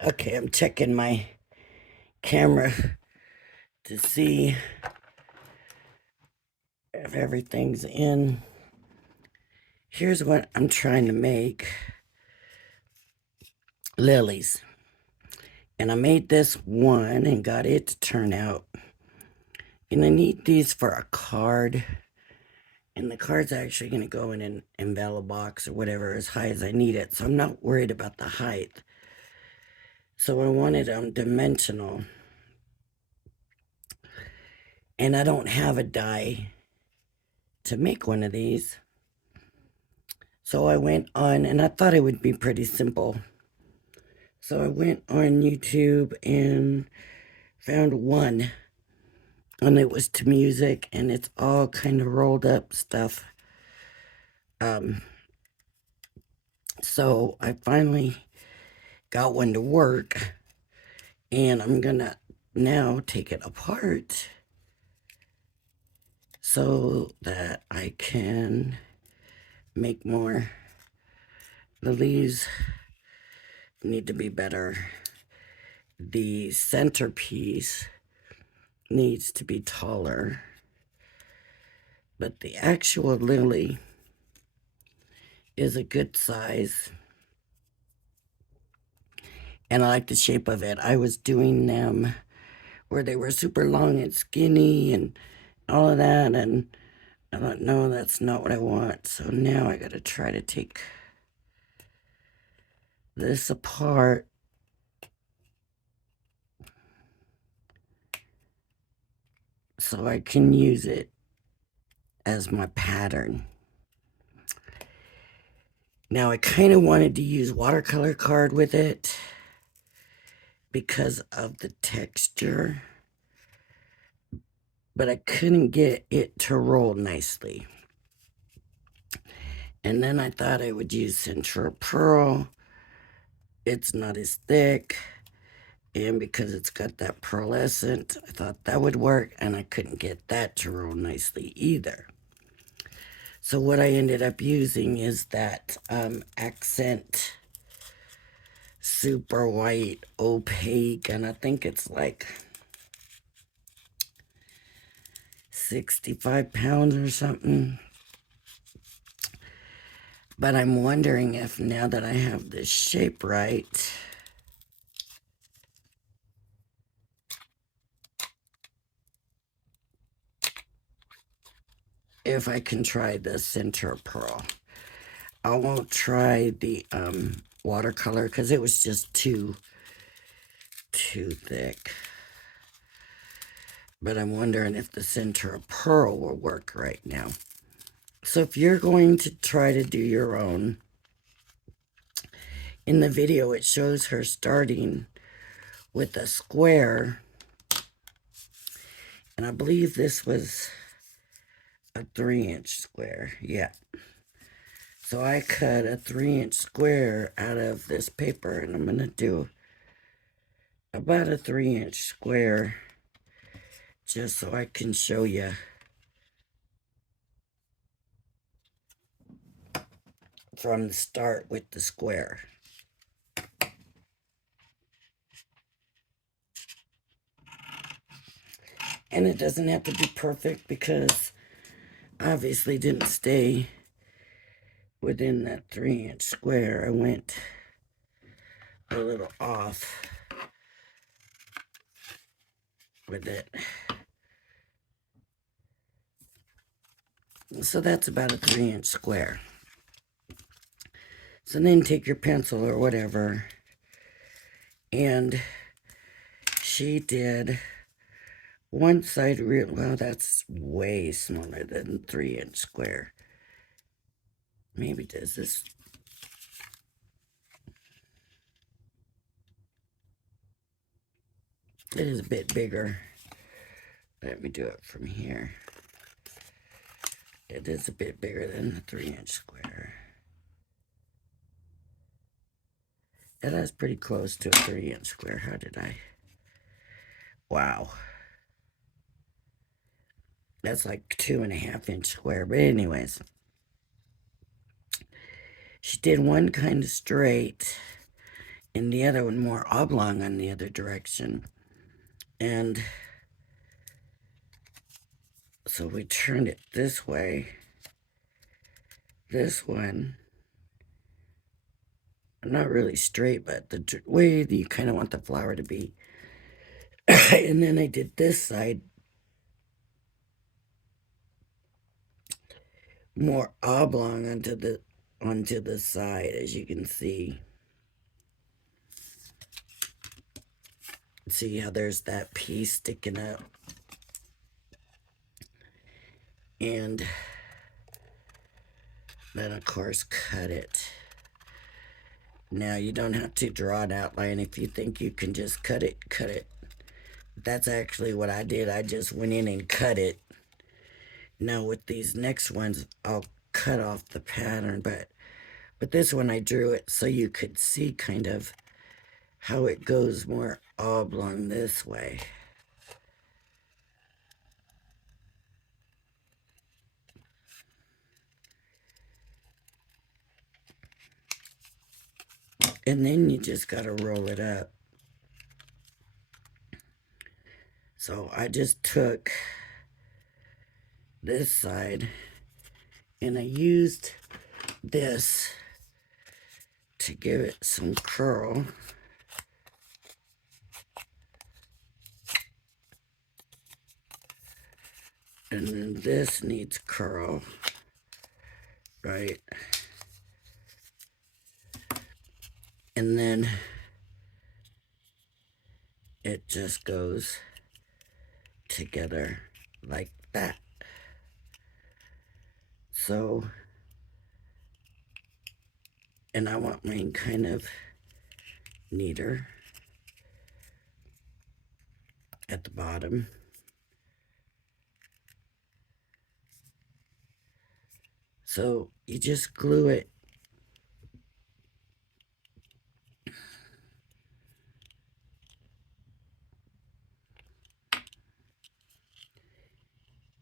Okay, I'm checking my camera to see if everything's in. Here's what I'm trying to make. Lilies. And I made this one and got it to turn out. And I need these for a card. And the card's actually going to go in an envelope box or whatever, as high as I need it. So I'm not worried about the height. So I wanted them dimensional. And I don't have a die to make one of these. So I went on, and I thought it would be pretty simple. So I went on YouTube and found one, and it was to music, and it's all kind of rolled up stuff. Um, so I finally got one to work, and I'm gonna now take it apart so that I can make more. The leaves need to be better. The centerpiece needs to be taller, but the actual lily is a good size, and I like the shape of it. I was doing them where they were super long and skinny and all of that, and I thought, no, that's not what I want. So now I gotta try to take this apart so I can use it as my pattern. Now I kind of wanted to use watercolor card with it because of the texture, but I couldn't get it to roll nicely. And then I thought I would use Central Pearl. It's not as thick, and because it's got that pearlescent, I thought that would work, and I couldn't get that to roll nicely either. So what I ended up using is that accent super white opaque, and I think it's like 65 pounds or something. But I'm wondering if now that I have this shape right, if I can try the center pearl. I won't try the watercolor because it was just too thick. But I'm wondering if the center pearl will work right now. So if you're going to try to do your own, in the video it shows her starting with a square, and I believe this was a 3-inch square. Yeah. So I cut a 3-inch square out of this paper, and I'm going to do about a 3-inch square just so I can show you from the start with the square. And it doesn't have to be perfect because obviously didn't stay within that 3-inch square. I went a little off with it. So that's about a 3-inch square. So then take your pencil or whatever, and she did one side real, well, that's way smaller than 3-inch square. Maybe does this. It is a bit bigger. Let me do it from here. It is a bit bigger than the 3-inch square. That's pretty close to a 3-inch square. How did I? Wow. That's like 2.5-inch square. But anyways, she did one kind of straight, and the other one more oblong on the other direction. And so we turned it this way. This one, not really straight, but the way that you kind of want the flower to be. And then I did this side more oblong onto the side, as you can see. See how there's that piece sticking up. And then, of course, cut it. Now, you don't have to draw an outline. If you think you can just cut it, cut it. That's actually what I did. I just went in and cut it. Now, with these next ones, I'll cut off the pattern, but with this one, I drew it so you could see kind of how it goes more oblong this way. And then you just got to roll it up. So I just took this side and I used this to give it some curl. And then this needs curl, right? And then it just goes together like that. So, and I want mine kind of neater at the bottom. So you just glue it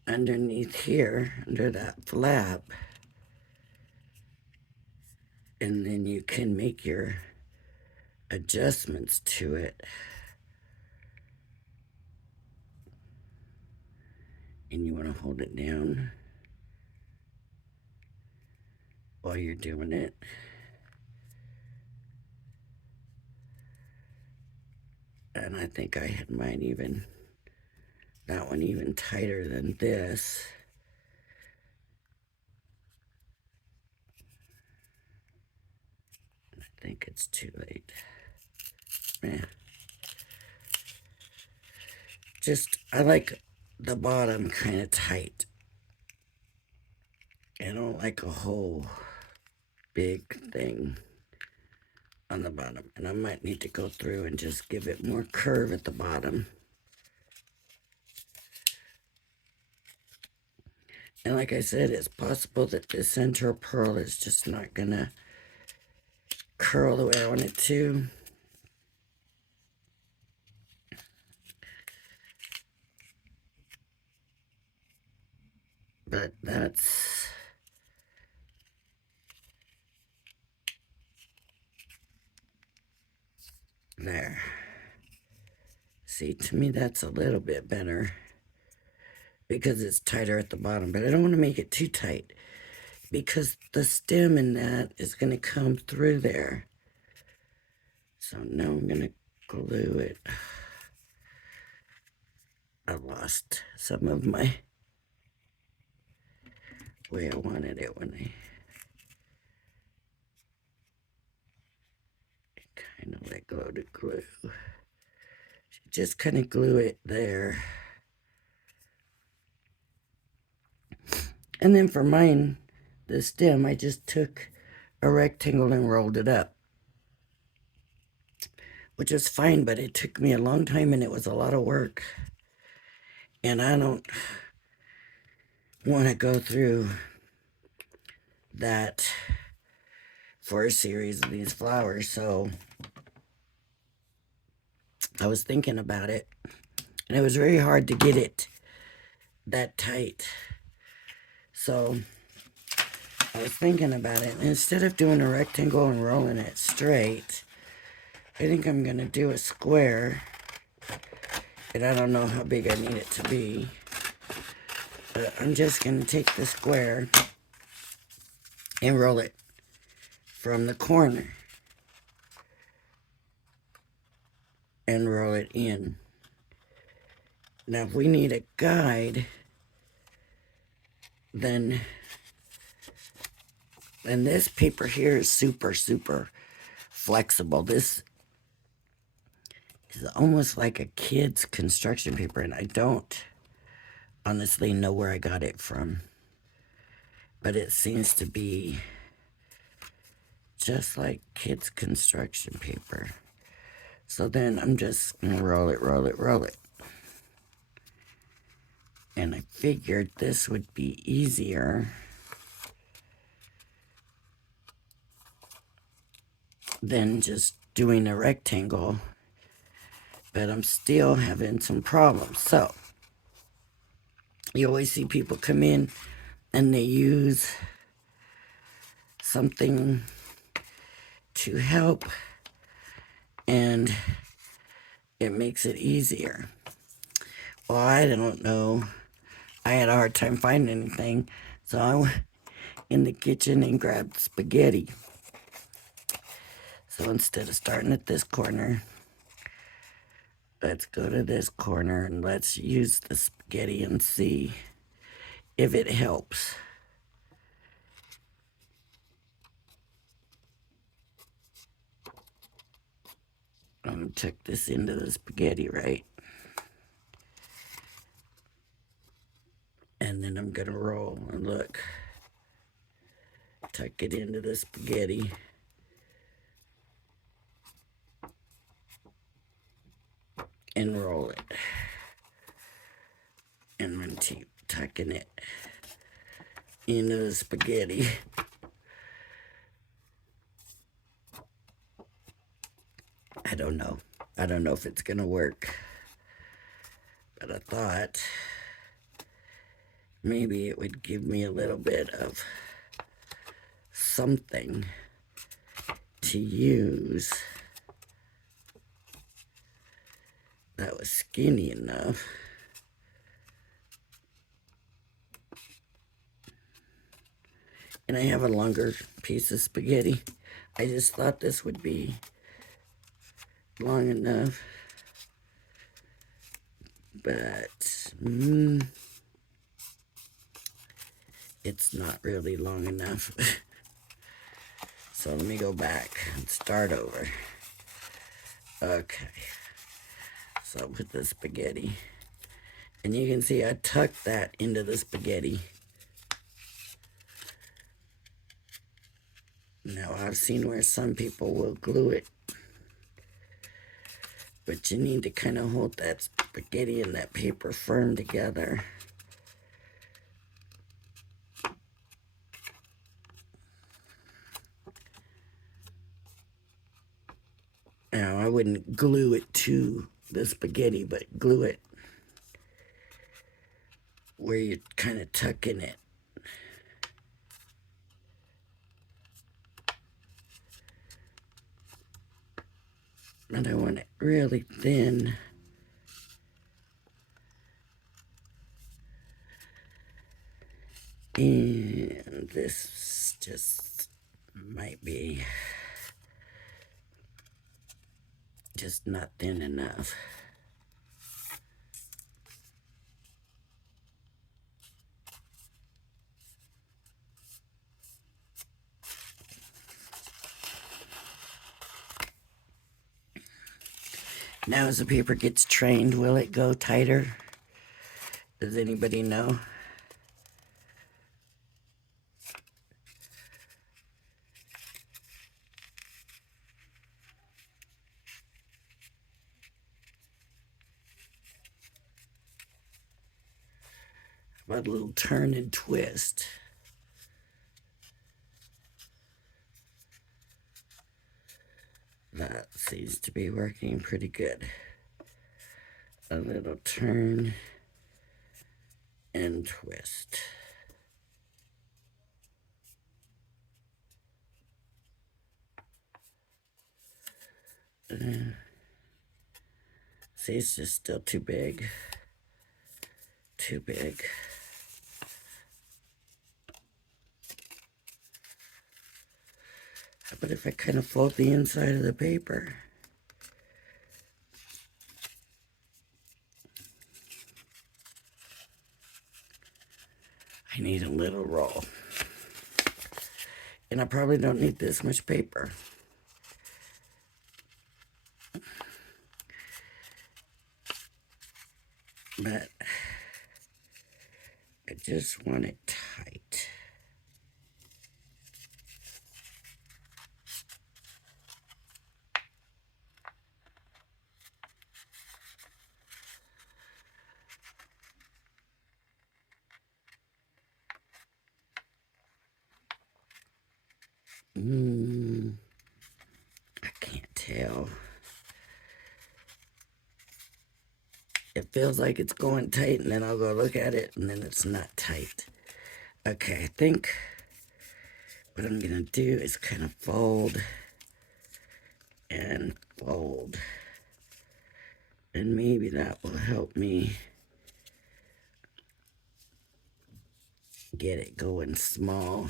underneath here, under that flap, and then you can make your adjustments to it. And you want to hold it down while you're doing it. And I think I had mine even, that one even tighter than this. I think it's too late. Yeah. Just, I like the bottom kind of tight. I don't like a whole big thing on the bottom. And I might need to go through and just give it more curve at the bottom. And like I said, it's possible that the center pearl is just not gonna curl the way I want it to. But that's there. See, to me that's a little bit better because it's tighter at the bottom, but I don't want to make it too tight because the stem in that is going to come through there. So now I'm going to glue it. I lost some of my way I wanted it when I kind of let go to glue. Just kind of glue it there. And then for mine, the stem, I just took a rectangle and rolled it up, which is fine, but it took me a long time and it was a lot of work. And I don't want to go through that for a series of these flowers. So I was thinking about it, and it was very hard to get it that tight. So I was thinking about it, and instead of doing a rectangle and rolling it straight, I think I'm going to do a square. And I don't know how big I need it to be. But I'm just going to take the square and roll it from the corner. And roll it in. Now if we need a guide, then this paper here is super, super flexible. This is almost like a kid's construction paper, and I don't honestly know where I got it from. But it seems to be just like kids' construction paper. So then I'm just gonna roll it, roll it, roll it. And I figured this would be easier than just doing a rectangle. But I'm still having some problems. So you always see people come in and they use something to help, and it makes it easier. Well, I don't know. I had a hard time finding anything, so I went in the kitchen and grabbed spaghetti. So instead of starting at this corner, let's go to this corner and let's use the spaghetti and see if it helps. I'm going to tuck this into the spaghetti, right? And then I'm going to roll and look. Tuck it into the spaghetti. And roll it. And I'm tucking it into the spaghetti. I don't know. I don't know if it's going to work. But I thought maybe it would give me a little bit of something to use that was skinny enough. And I have a longer piece of spaghetti. I just thought this would be long enough. But it's not really long enough. So let me go back and start over. Okay. So I'll put the spaghetti. And you can see I tucked that into the spaghetti. Now I've seen where some people will glue it. But you need to kind of hold that spaghetti and that paper firm together. Now, I wouldn't glue it to the spaghetti, but glue it where you're kind of tucking it. And I want it really thin. And this just might be just not thin enough. Now as the paper gets trained, will it go tighter? Does anybody know? About a little turn and twist. That seems to be working pretty good. A little turn and twist. See, it's just still too big. Too big. How about if I kind of fold the inside of the paper? I need a little roll. And I probably don't need this much paper. But I just want it tight. I can't tell. It feels like it's going tight, and then I'll go look at it, and then it's not tight. Okay, I think what I'm gonna do is kind of fold and fold. And maybe that will help me get it going small.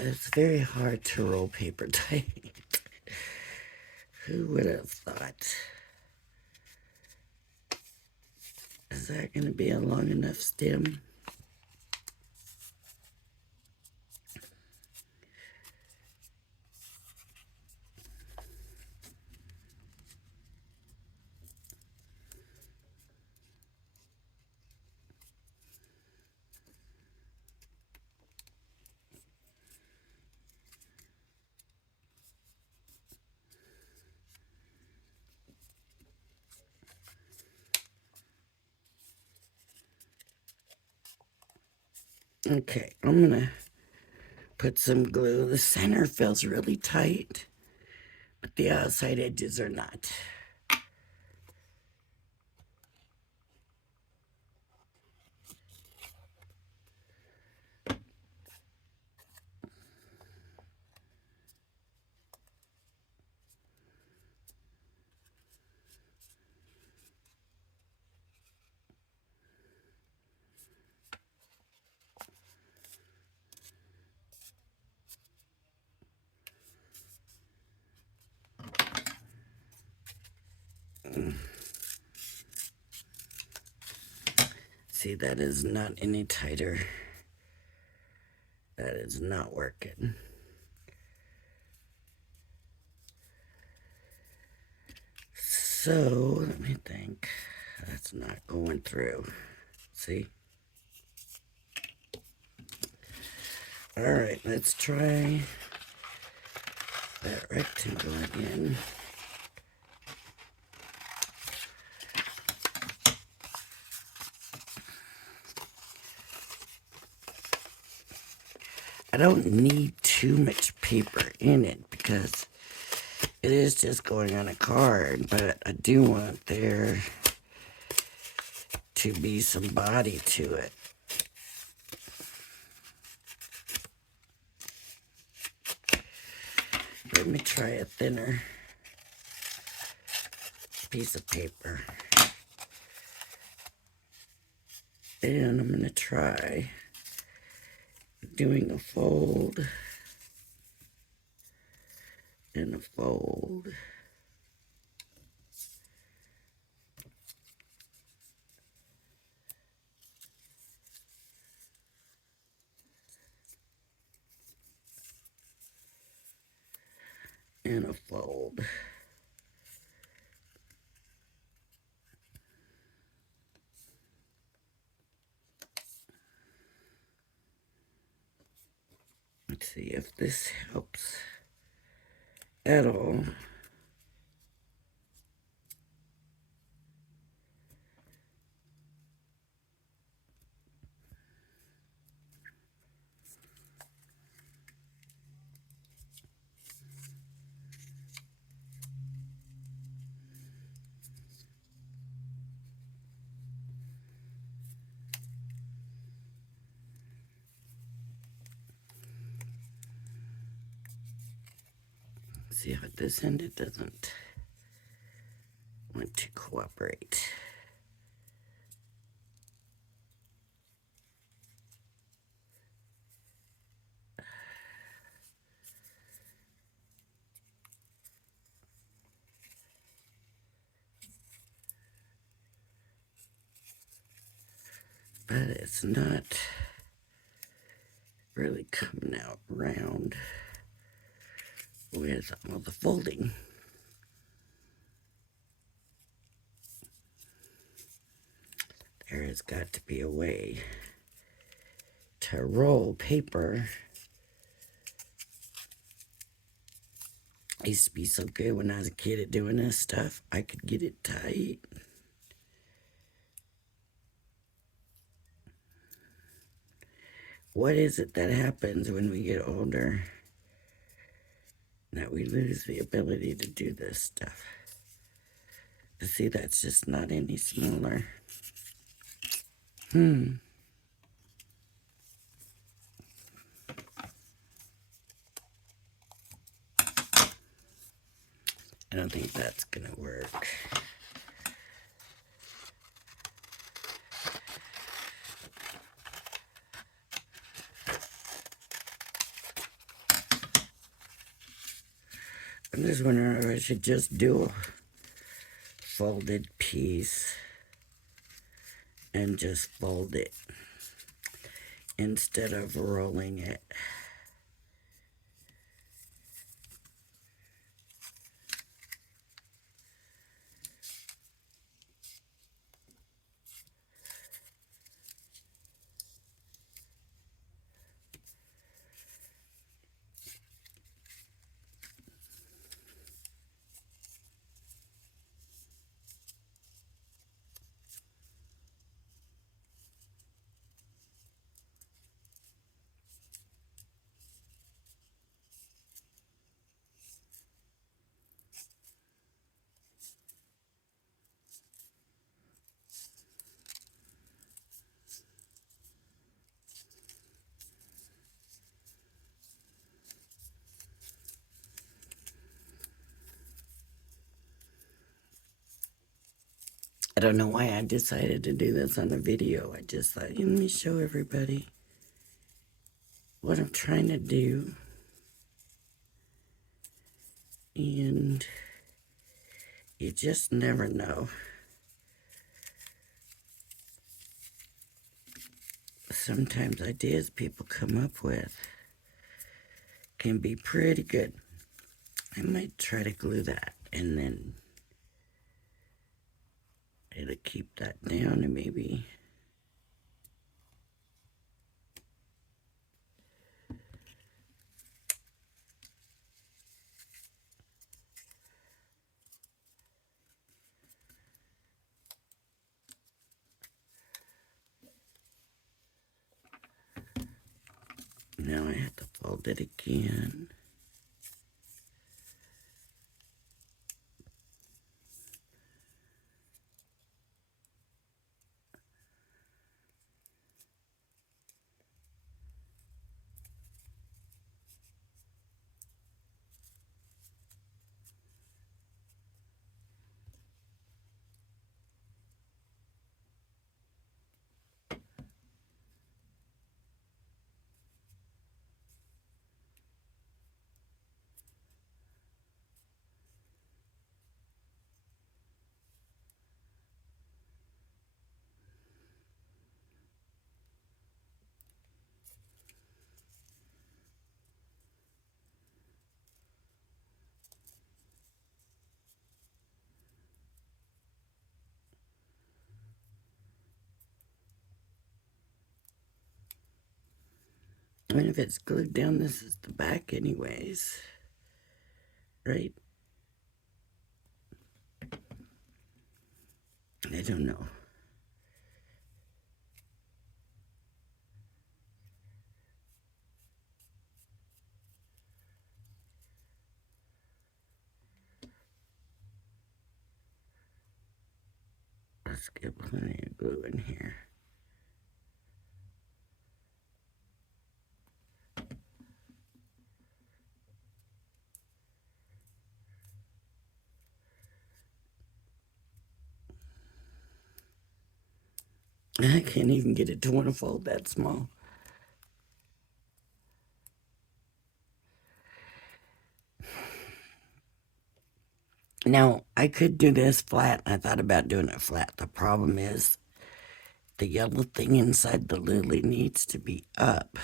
It's very hard to roll paper tight. Who would have thought? Is that going to be a long enough stem? Okay, I'm going to put some glue. The center feels really tight, but the outside edges are not. See, that is not any tighter. That is not working. So, let me think. That's not going through. See? All right, let's try that rectangle again. I don't need too much paper in it because it is just going on a card, but I do want there to be some body to it. Let me try a thinner piece of paper. And I'm going to try doing a fold and a fold. And a fold. Let's see if this helps at all. See how this end, it doesn't want to cooperate. But it's not really coming out round with all the folding. There has got to be a way to roll paper. I used to be so good when I was a kid at doing this stuff. I could get it tight. What is it that happens when we get older that we lose the ability to do this stuff? See, that's just not any smaller. I don't think that's gonna work. I'm just wondering if I should just do a folded piece and just fold it instead of rolling it. I don't know why I decided to do this on a video. I just thought, let me show everybody what I'm trying to do. And you just never know. Sometimes ideas people come up with can be pretty good. I might try to glue that, and then it'll keep that down, and maybe now I have to fold it again. I mean, if it's glued down, this is the back anyways, right? I don't know. Let's get plenty of glue in here. I can't even get it to want to fold that small. Now, I could do this flat. I thought about doing it flat. The problem is the yellow thing inside the lily needs to be up.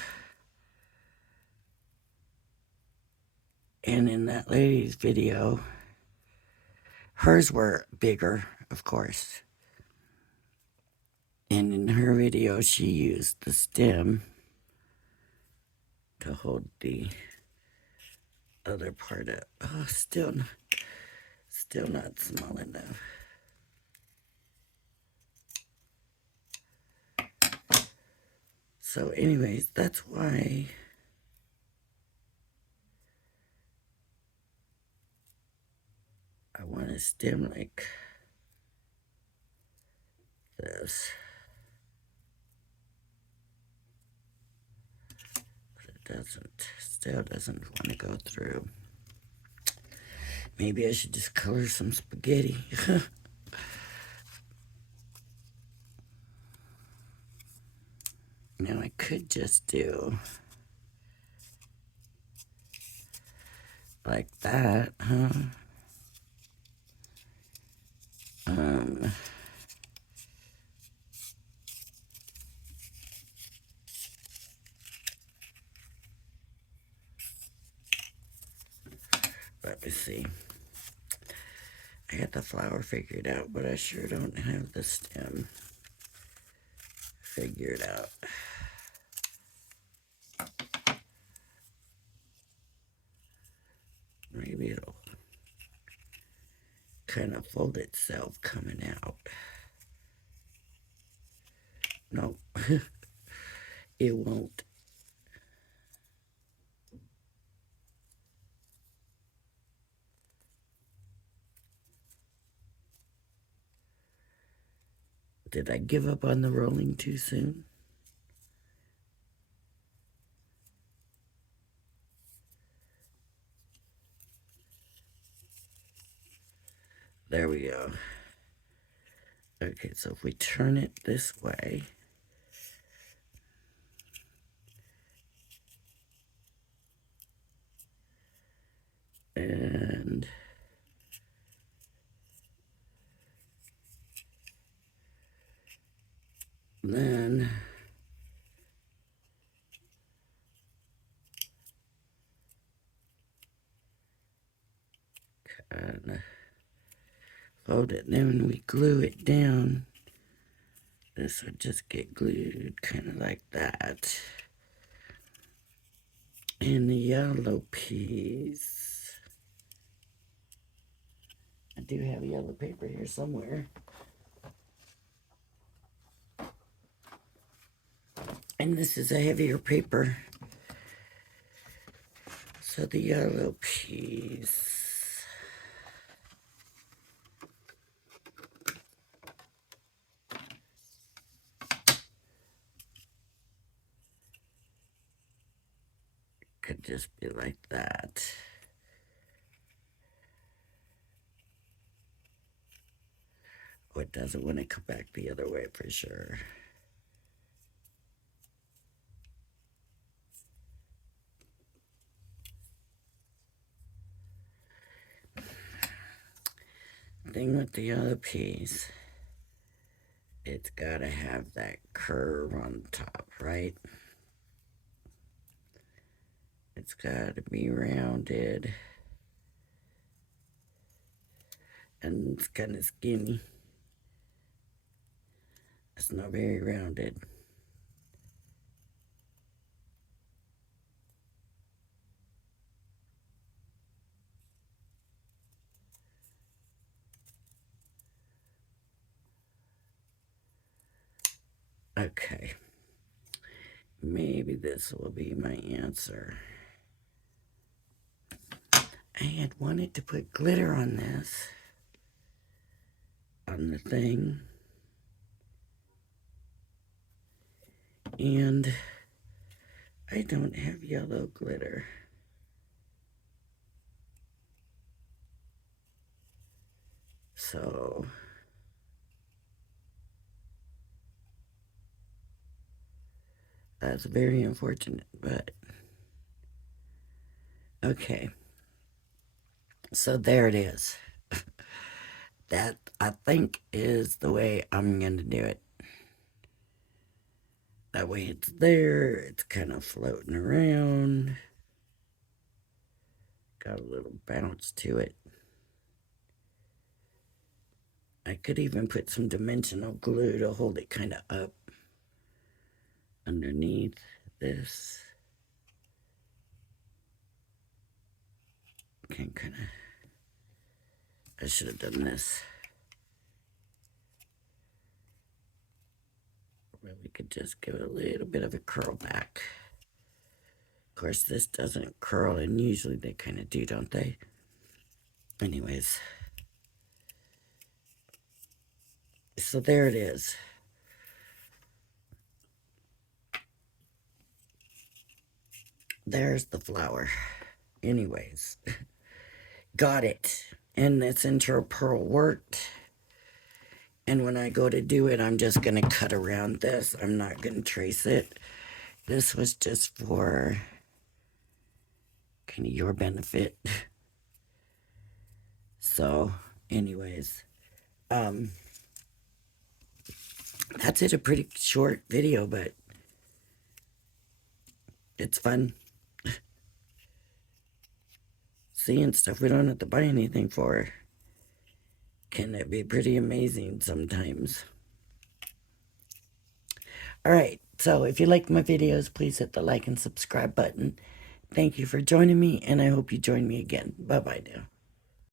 And in that lady's video, hers were bigger, of course. And in her video, she used the stem to hold the other part up. Oh, still not small enough. So anyways, that's why I want a stem like this. But it still doesn't want to go through. Maybe I should just color some spaghetti. Now I could just do like that, huh? Let me see. I got the flower figured out, but I sure don't have the stem figured out. Maybe it'll kind of fold itself coming out. No, it won't. Did I give up on the rolling too soon? There we go. Okay, so if we turn it this way, and then kind of fold it, then when we glue it down, this would just get glued kind of like that. And the yellow piece, I do have yellow paper here somewhere. And this is a heavier paper. So the yellow piece, could just be like that. Oh, it doesn't want to come back the other way for sure. Thing with the other piece, it's gotta have that curve on top, right? It's gotta be rounded. And it's kind of skinny. It's not very rounded. Okay. Maybe this will be my answer. I had wanted to put glitter on this, on the thing. And I don't have yellow glitter. So That's very unfortunate, but okay. So there it is. That, I think, is the way I'm going to do it. That way it's there. It's kind of floating around. Got a little bounce to it. I could even put some dimensional glue to hold it kind of up underneath this. Okay, kind of. I should have done this. We could just give it a little bit of a curl back. Of course, this doesn't curl, and usually they kind of do, don't they? Anyways. So there it is. There's the flower. Anyways. Got it. And this intro pearl worked. And when I go to do it, I'm just going to cut around this. I'm not going to trace it. This was just for kind of your benefit. So, anyways, that's it. A pretty short video, but it's fun. Seeing stuff we don't have to buy anything for. Can it be pretty amazing sometimes? Alright, so if you like my videos, please hit the like and subscribe button. Thank you for joining me, and I hope you join me again. Bye-bye now.